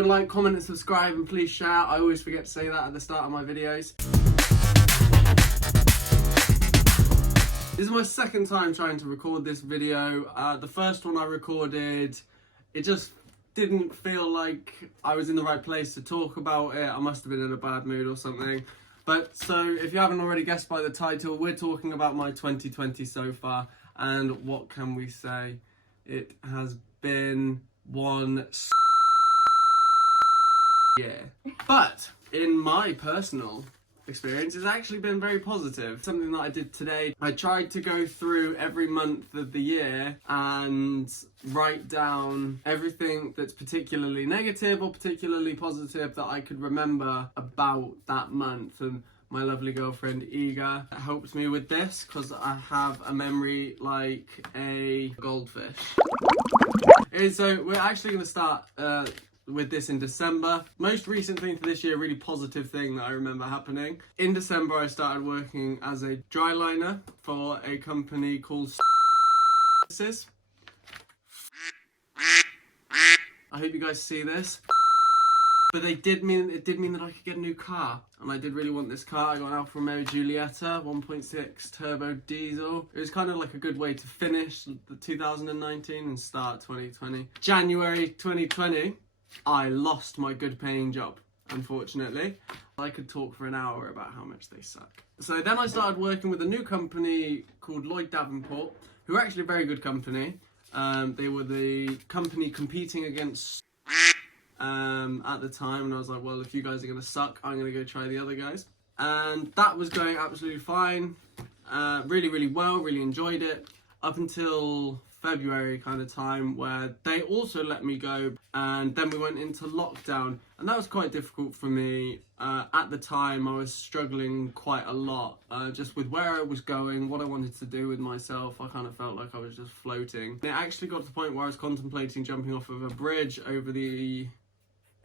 and like, comment and subscribe, and please share. I always forget to say that at the start of my videos. This is my second time trying to record this video. The first one I recorded, it just didn't feel like I was in the right place to talk about it. I must have been in a bad mood or something. But so if you haven't already guessed by the title, we're talking about my 2020 so far, and what can we say? It has been one year. But in my personal experience, it's actually been very positive. Something that I did today, I tried to go through every month of the year and write down everything that's particularly negative or particularly positive that I could remember about that month. And my lovely girlfriend Iga helped me with this because I have a memory like a goldfish. And so we're actually going to start with this in December. Most recent thing for this year, really positive thing that I remember happening. In December, I started working as a dry liner for a company called I hope you guys see this. But it did mean that I could get a new car, and I did really want this car. I got an Alfa Romeo Giulietta 1.6 turbo diesel. It was kind of like a good way to finish the 2019 and start 2020. January 2020, I lost my good paying job, unfortunately. I could talk for an hour about how much they suck. So then I started working with a new company called Lloyd Davenport, who are actually a very good company. They were the company competing against at the time, and I was like, well, if you guys are going to suck, I'm going to go try the other guys. And that was going absolutely fine, really well, really enjoyed it, up until February kind of time, where they also let me go, and then we went into lockdown, and that was quite difficult for me. At the time, I was struggling quite a lot, just with where I was going, what I wanted to do with myself. I kind of felt like I was just floating. It actually got to the point where I was contemplating jumping off of a bridge over the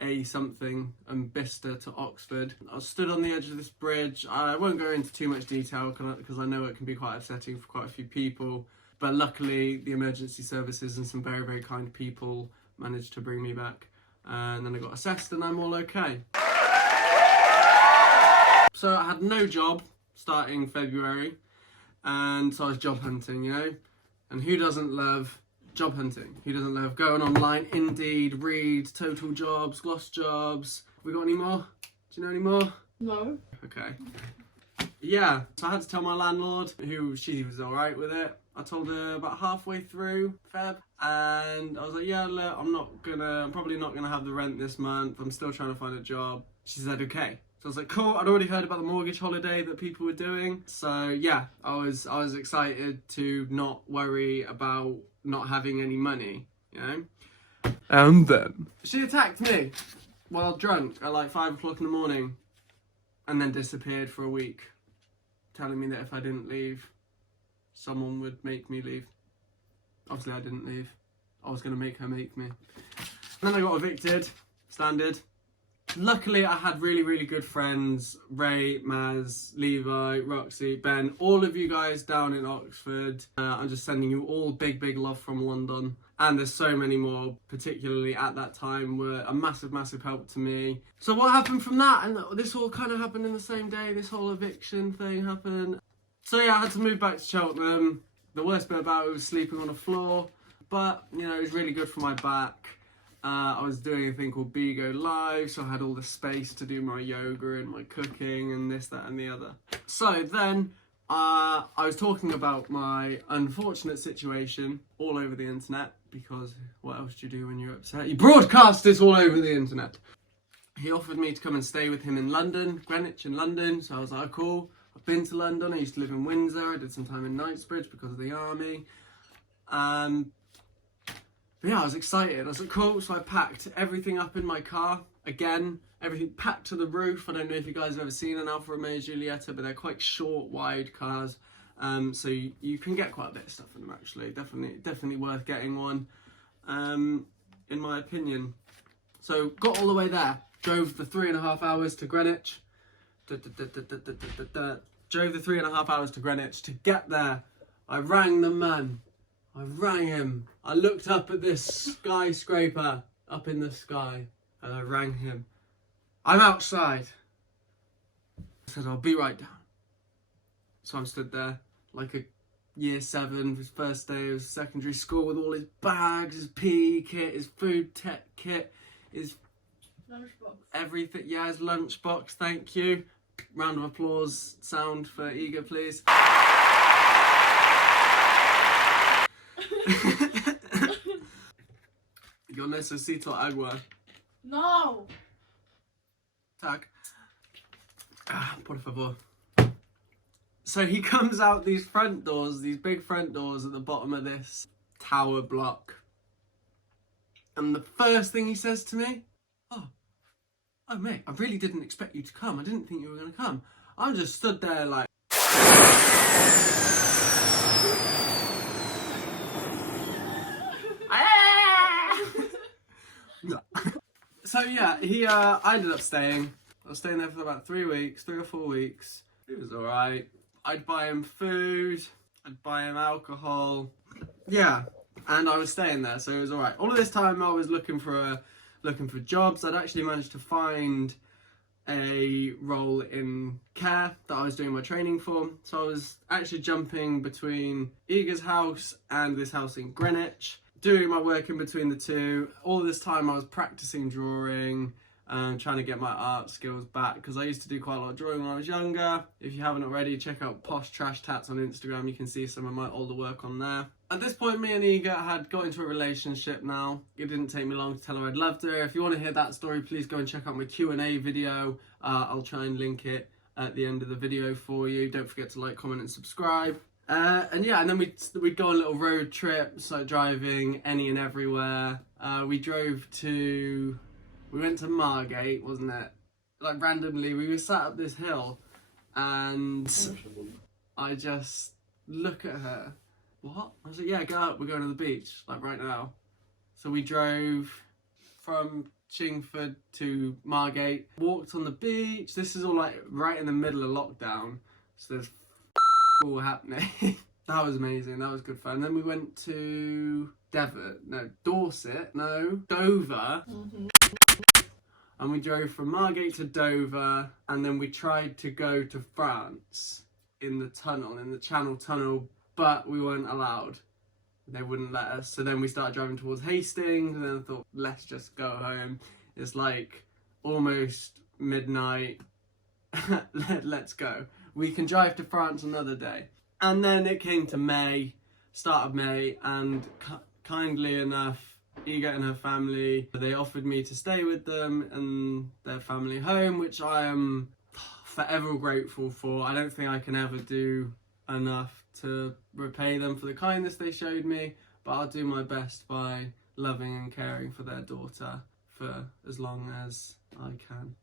A-something and Bicester to Oxford. I stood on the edge of this bridge. I won't go into too much detail because I know it can be quite upsetting for quite a few people. But luckily, the emergency services and some very, very kind people managed to bring me back. And then I got assessed and I'm all okay. So I had no job starting February. And so I was job hunting, you know? And who doesn't love job hunting? Who doesn't love going online, Indeed, Reed, Total Jobs, Gloss Jobs? Have we got any more? Do you know any more? No. Okay. Yeah, so I had to tell my landlord, she was alright with it. I told her about halfway through Feb, and I was like, yeah, look, I'm probably not gonna have the rent this month. I'm still trying to find a job. She said, okay. So I was like, cool. I'd already heard about the mortgage holiday that people were doing. So yeah, I was excited to not worry about not having any money, you know? And then she attacked me while drunk at like 5 o'clock in the morning, and then disappeared for a week, telling me that if I didn't leave, someone would make me leave. Obviously I didn't leave. I was going to make her make me. And then I got evicted, standard. Luckily I had really good friends, Ray, Maz, Levi, Roxy, Ben, all of you guys down in Oxford. I'm just sending you all big love from London. And there's so many more, particularly at that time, were a massive help to me. So what happened from that? And this all kind of happened in the same day, this whole eviction thing happened. So yeah, I had to move back to Cheltenham. The worst bit about it was sleeping on the floor, but you know, it was really good for my back. I was doing a thing called Bigo Live, so I had all the space to do my yoga and my cooking and this, that and the other. So then I was talking about my unfortunate situation all over the internet, because what else do you do when you're upset? You broadcast this all over the internet. He offered me to come and stay with him in London, Greenwich in London, so I was like, cool. I've been to London, I used to live in Windsor, I did some time in Knightsbridge because of the army. But yeah, I was excited. I was like, cool. So I packed everything up in my car. Again, everything packed to the roof. I don't know if you guys have ever seen an Alfa Romeo Giulietta, but they're quite short, wide cars. So you can get quite a bit of stuff in them, actually. Definitely worth getting one, in my opinion. So got all the way there. Drove the 3.5 hours to Greenwich. Drove the 3.5 hours to Greenwich. To get there, I rang the man. I rang him. I looked up at this skyscraper up in the sky. And I rang him. I'm outside. I said, I'll be right down. So I'm stood there like a year 7, his first day of secondary school, with all his bags, his PE kit, his food tech kit, his lunchbox. Everything. Yeah, his lunchbox. Thank you. Round of applause sound for Ega, please. Yo necesito agua. No. Tag. Por favor. So he comes out these front doors, these big front doors at the bottom of this tower block. And the first thing he says to me, oh mate, I really didn't expect you to come. I didn't think you were going to come. I just stood there like... So yeah, I ended up staying. I was staying there for about 3 weeks, 3 or 4 weeks. It was alright. I'd buy him food, I'd buy him alcohol. Yeah, and I was staying there, so it was alright. All of this time I was looking for jobs. I'd actually managed to find a role in care that I was doing my training for. So I was actually jumping between Ega's house and this house in Greenwich, doing my work in between the two. All this time I was practicing drawing, trying to get my art skills back, because I used to do quite a lot of drawing when I was younger. If you haven't already, check out Posh Trash Tats on Instagram. You can see some of my older work on there. At this point, me and Ega had got into a relationship now. It didn't take me long to tell her I'd loved her. If you want to hear that story, please go and check out my Q&A video. I'll try and link it at the end of the video for you. Don't forget to like, comment and subscribe. And then we'd go on a little road trip, so driving any and everywhere. We went to Margate, wasn't it? Like randomly, we were sat up this hill, and I just look at her. What? I was like, yeah, go up, we're going to the beach, like right now. So we drove from Chingford to Margate, walked on the beach. This is all like right in the middle of lockdown, so there's all happening. That was amazing, that was good fun. Then we went to Dover. And we drove from Margate to Dover, and then we tried to go to France in the Channel Tunnel, but we weren't allowed. They wouldn't let us. So then we started driving towards Hastings, and then I thought, let's just go home. It's like almost midnight. Let's go. We can drive to France another day. And then it came to May, start of May, and kindly enough, Ega and her family, they offered me to stay with them and their family home, which I am forever grateful for. I don't think I can ever do enough to repay them for the kindness they showed me, but I'll do my best by loving and caring for their daughter for as long as I can.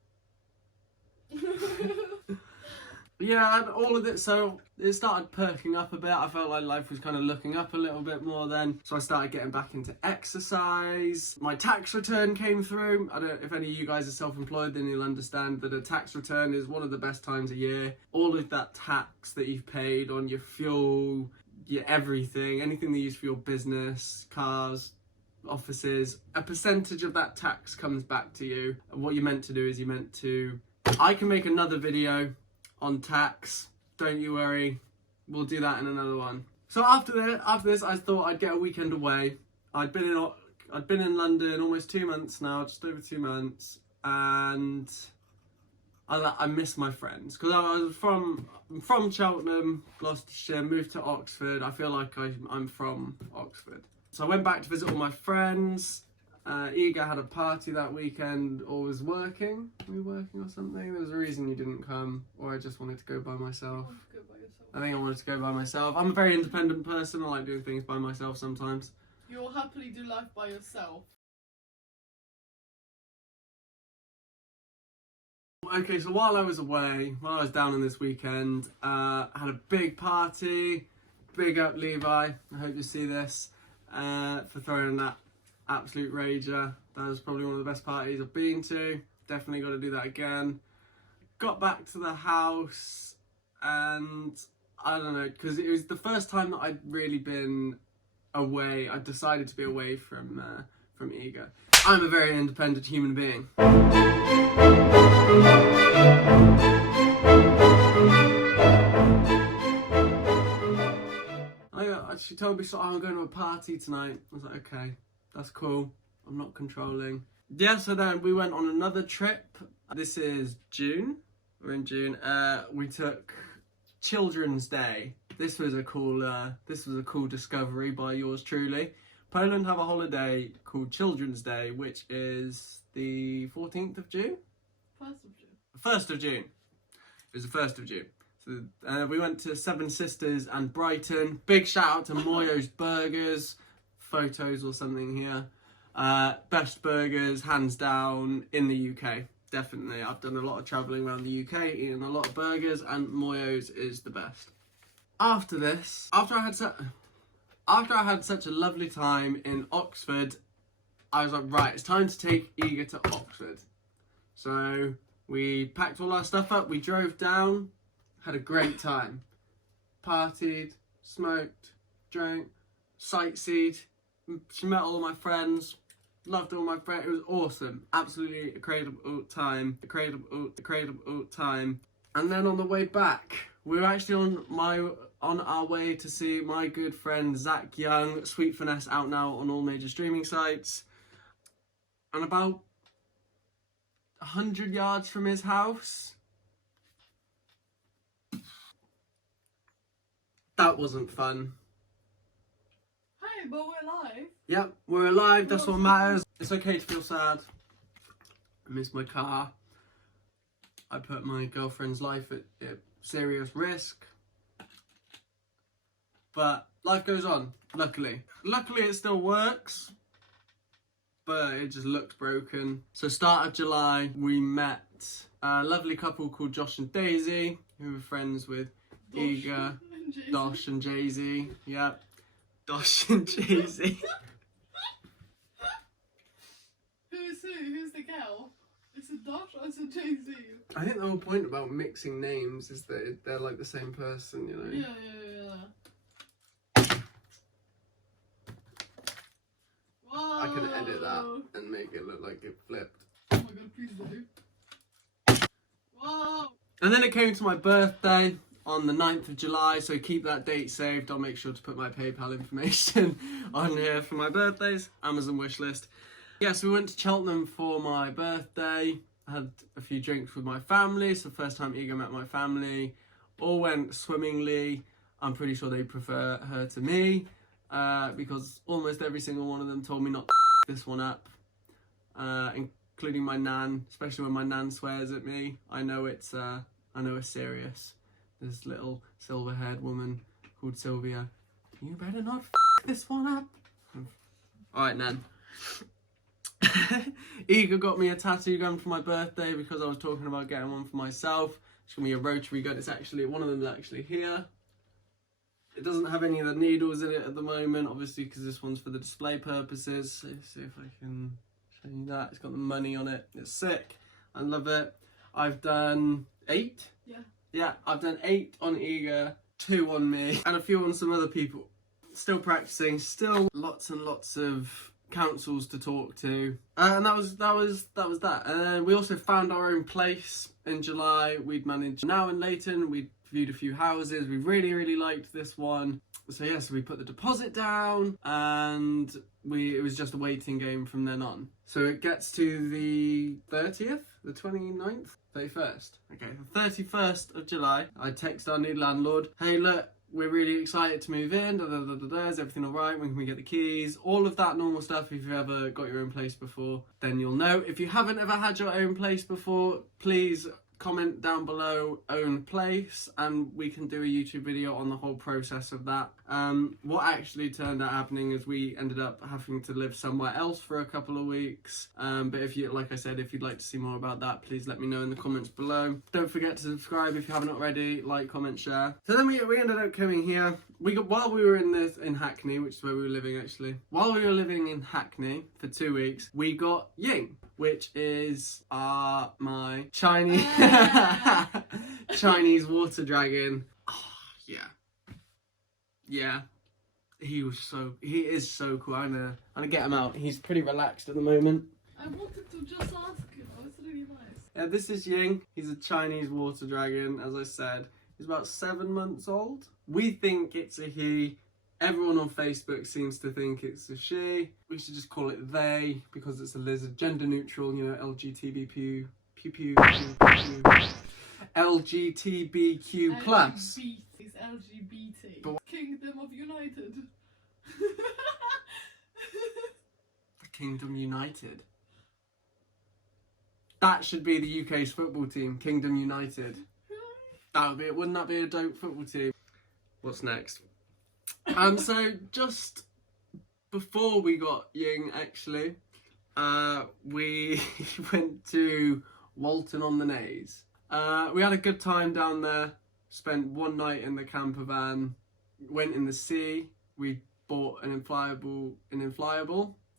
Yeah, and all of it, so it started perking up a bit. I felt like life was kind of looking up a little bit more then. So I started getting back into exercise. My tax return came through. I don't know if any of you guys are self-employed, then you'll understand that a tax return is one of the best times a year. All of that tax that you've paid on your fuel, your everything, anything that you use for your business, cars, offices, a percentage of that tax comes back to you. And what you're meant to do is I can make another video on tax, don't you worry, we'll do that in another one. So after this, I thought I'd get a weekend away. I'd been in London almost 2 months now, just over 2 months, and I miss my friends, because I was from Cheltenham, Gloucestershire, moved to Oxford. I feel like I'm from Oxford. So I went back to visit all my friends. Ega had a party that weekend, or was working. Were you working or something? There was a reason you didn't come, or I just wanted to go by myself. I think I wanted to go by myself. I'm a very independent person. I like doing things by myself sometimes. You'll happily do life by yourself. Okay, so while I was away, while I was down on this weekend, I had a big party. Big up Levi, I hope you see this, for throwing that absolute rager. That was probably one of the best parties I've been to. Definitely got to do that again. Got back to the house, and I don't know, because it was the first time that I'd really been away. I decided to be away from Ega. I'm a very independent human being. She told me, so I'm going to a party tonight. I was like, okay, that's cool. I'm not controlling. Yeah, so then we went on another trip. This is June. We're in June. We took Children's Day. This was a cool discovery by yours truly. Poland have a holiday called Children's Day, which is the 14th of June? 1st of June. 1st of June. It was the 1st of June. So we went to Seven Sisters and Brighton. Big shout out to Moyo's Burgers. Photos or something here. Best burgers, hands down, in the UK. Definitely. I've done a lot of travelling around the UK, eating a lot of burgers, and Moyo's is the best. After this, after I had such a lovely time in Oxford, I was like, right, it's time to take Iga to Oxford. So we packed all our stuff up, we drove down, had a great time. Partied, smoked, drank, sightseed. She met all my friends, loved all my friends. It was awesome, absolutely incredible time, incredible time. And then on the way back, we were actually on our way to see my good friend Zach Young. Sweet Finesse out now on all major streaming sites. And about 100 yards from his house, that wasn't fun. Hey, but we're live. Yep, we're alive, that's what matters. It's okay to feel sad. I miss my car. I put my girlfriend's life at serious risk. But life goes on, luckily. Luckily it still works, but it just looks broken. So start of July, we met a lovely couple called Josh and Daisy, who were friends with Iga, Dosh and Jay-Z. Yep, Dosh and Jay-Z. Who's who? Who's the girl? It's a Dosh or it's a Jay-Z? I think the whole point about mixing names is that they're like the same person, you know? Yeah. Whoa. I can edit that and make it look like it flipped. Oh my god, please do. Whoa. And then it came to my birthday on the 9th of July, so keep that date saved. I'll make sure to put my PayPal information on here for my birthdays, Amazon wishlist. Yeah, so we went to Cheltenham for my birthday. I had a few drinks with my family. It's the first time Iga met my family. All went swimmingly. I'm pretty sure they prefer her to me, because almost every single one of them told me not to this one up, including my nan, especially when my nan swears at me. I know it's serious. This little silver-haired woman called Sylvia. You better not this one up. All right, nan. Iga got me a tattoo gun for my birthday because I was talking about getting one for myself. It's gonna be a rotary gun. It's actually, one of them's actually here. It doesn't have any of the needles in it at the moment, obviously, because this one's for the display purposes. So see if I can show you that. It's got the money on it. It's sick. I love it. I've done 8. Yeah, I've done 8 on Iga, 2 on me, and a few on some other people. Still practicing. Still lots and lots of councils to talk to, and that was that. And then we also found our own place in July. We'd managed now in Leighton. We'd viewed a few houses. We really liked this one. So yes, we put the deposit down, and it was just a waiting game from then on. So it gets to the 30th, the 29th, 31st. Okay, the 31st of July. I text our new landlord, hey look, we're really excited to move in, is everything all right? When can we get the keys? All of that normal stuff. If you've ever got your own place before, then you'll know. If you haven't ever had your own place before, please comment down below own place, and we can do a YouTube video on the whole process of that. What actually turned out happening is we ended up having to live somewhere else for a couple of weeks. But if you, like I said, if you'd like to see more about that, please let me know in the comments below. Don't forget to subscribe if you haven't already. Like, comment, share. So then we ended up coming here. While we were in Hackney, which is where we were living actually. While we were living in Hackney for 2 weeks, we got Ying, which is my Chinese Chinese water dragon. Oh, yeah. He is so cool. I'm gonna get him out. He's pretty relaxed at the moment. I wanted to just ask you. It's really nice. Yeah, this is Ying. He's a Chinese water dragon, as I said. He's about 7 months old. We think it's a he. Everyone on Facebook seems to think it's a she. We should just call it they because it's a lizard. Gender neutral, you know, LGBTQ, LGBTQ plus. LGBT is LGBT. But Kingdom of United. The Kingdom United. That should be the UK's football team, Kingdom United. That would be it. Wouldn't that be a dope football team? What's next? So just before we got Ying, actually, we went to Walton on the Naze. We had a good time down there. Spent one night in the camper van. Went in the sea. We bought an inflatable.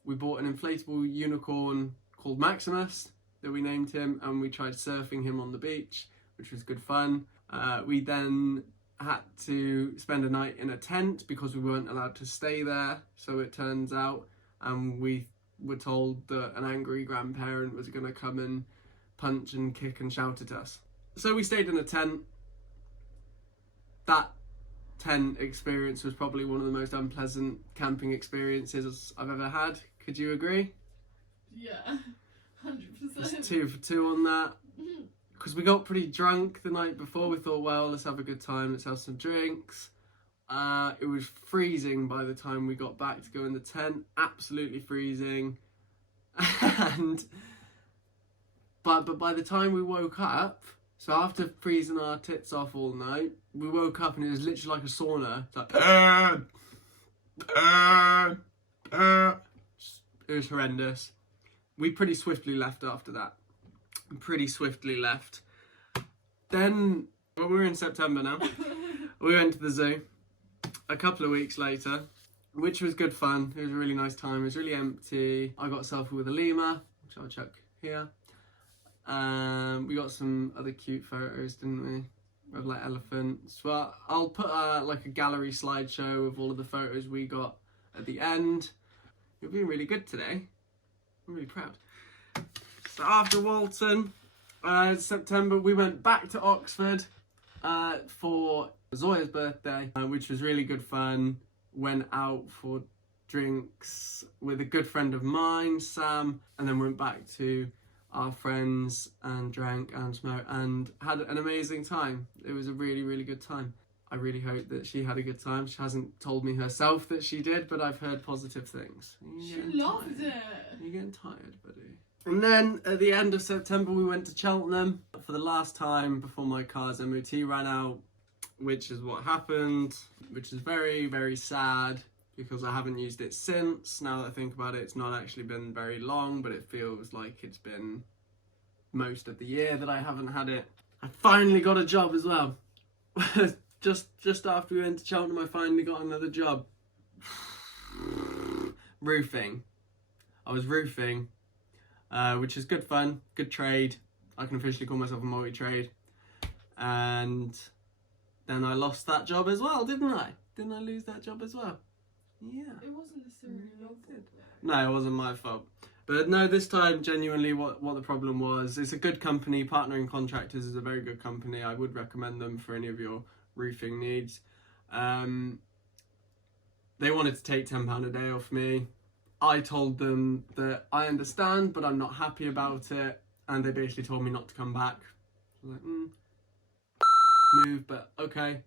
We bought an inflatable unicorn called Maximus that we named him, and we tried surfing him on the beach, which was good fun. We then had to spend a night in a tent because we weren't allowed to stay there, so it turns out, and we were told that an angry grandparent was going to come and punch and kick and shout at us. So we stayed in a tent. That tent experience was probably one of the most unpleasant camping experiences I've ever had. Could you agree? Yeah, 100%. It's 2 for 2 on that. Because we got pretty drunk the night before, we thought, well, let's have a good time, let's have some drinks. It was freezing by the time we got back to go in the tent, absolutely freezing. But by the time we woke up, so after freezing our tits off all night, we woke up and it was literally like a sauna. It's like, it was horrendous. We pretty swiftly left after that. Then, well, we're in September now. We went to the zoo a couple of weeks later, which was good fun. It was a really nice time. It was really empty. I got a selfie with a lemur, which I'll chuck here. We got some other cute photos, didn't we? Of like elephants. Well, I'll put like a gallery slideshow of all of the photos we got at the end. You're being really good today. I'm really proud. So after Walton, September, we went back to Oxford for Zoya's birthday, which was really good fun. Went out for drinks with a good friend of mine, Sam, and then went back to our friends and drank and smoked and had an amazing time. It was a really, really good time. I really hope that she had a good time. She hasn't told me herself that she did, but I've heard positive things. She loved it. You're getting tired, buddy. And then at the end of September, we went to Cheltenham for the last time before my car's MOT ran out, which is what happened, which is very, very sad because I haven't used it since. Now that I think about it, it's not actually been very long, but it feels like it's been most of the year that I haven't had it. I finally got a job as well. just after we went to Cheltenham, I finally got another job. Roofing. I was roofing. Which is good fun, good trade. I can officially call myself a multi-trade. And then I lost that job as well, didn't I? Didn't I lose that job as well? Yeah. It wasn't necessarily your fault. No, it wasn't my fault. But no, this time, genuinely, what the problem was, it's a good company. Partnering Contractors is a very good company. I would recommend them for any of your roofing needs. They wanted to take £10 a day off me. I told them that I understand, but I'm not happy about it. And they basically told me not to come back. I was like, move, but okay.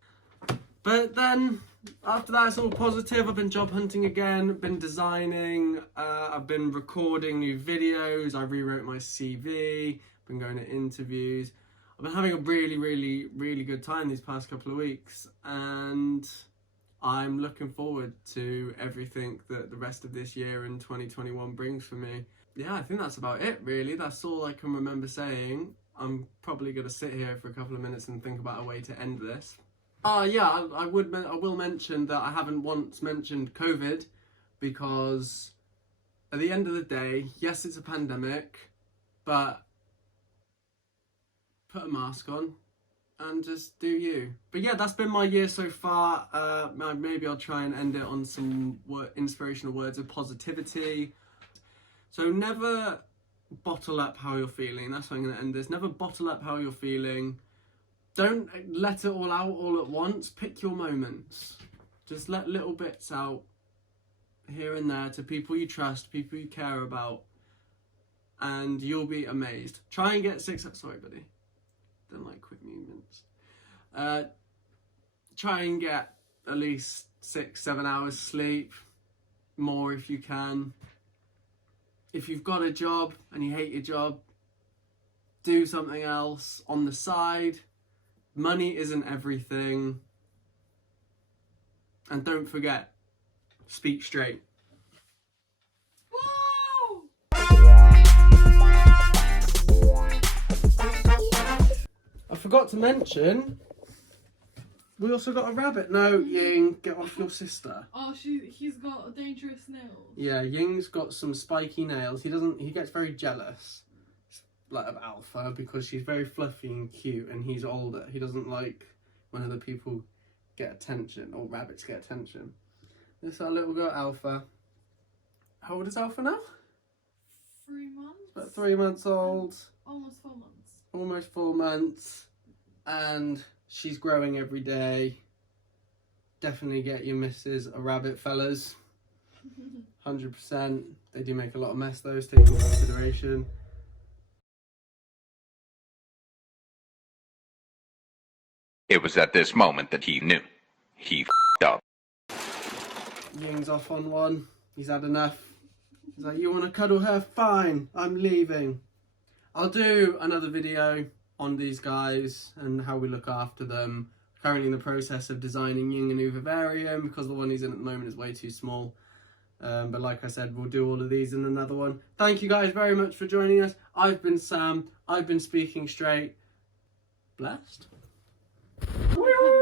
But then, after that, it's all positive. I've been job hunting again, been designing, I've been recording new videos, I rewrote my CV, been going to interviews. I've been having a really, really, really good time these past couple of weeks. And I'm looking forward to everything that the rest of this year and 2021 brings for me. Yeah, I think that's about it, really. That's all I can remember saying. I'm probably going to sit here for a couple of minutes and think about a way to end this. Yeah, I will mention that I haven't once mentioned COVID because at the end of the day, yes, it's a pandemic, but put a mask on and just do you. But yeah, that's been my year so far. Maybe I'll try and end it on some inspirational words of positivity. So never bottle up how you're feeling. That's how I'm going to end this. Never bottle up how you're feeling. Don't let it all out all at once. Pick your moments. Just let little bits out here and there to people you trust, people you care about, and you'll be amazed. Try and get 6... Sorry, buddy. Don't like quick movements. Try and get at least 6-7 hours sleep. More if you can. If you've got a job and you hate your job, do something else on the side. Money isn't everything. And don't forget, speak straight. Whoa! I forgot to mention, we also got a rabbit. No, Ying, get off your sister. Oh, he's got dangerous nails. Yeah, Ying's got some spiky nails. He gets very jealous, like, of Alpha, because she's very fluffy and cute and he's older. He doesn't like when other people get attention, or rabbits get attention. This is our little girl, Alpha. How old is Alpha now? 3 months? About 3 months old. Almost 4 months. Almost 4 months. And she's growing every day. Definitely get your missus a rabbit, fellas. 100%. They do make a lot of mess, though, so take into consideration. It was at this moment that he knew. He f***ed up. Ying's off on one. He's had enough. He's like, you want to cuddle her? Fine, I'm leaving. I'll do another video on these guys and how we look after them. Currently in the process of designing Ying a new vivarium because the one he's in at the moment is way too small. But like I said, we'll do all of these in another one. Thank you guys very much for joining us. I've been Sam. I've been speaking straight. Blessed. Woo!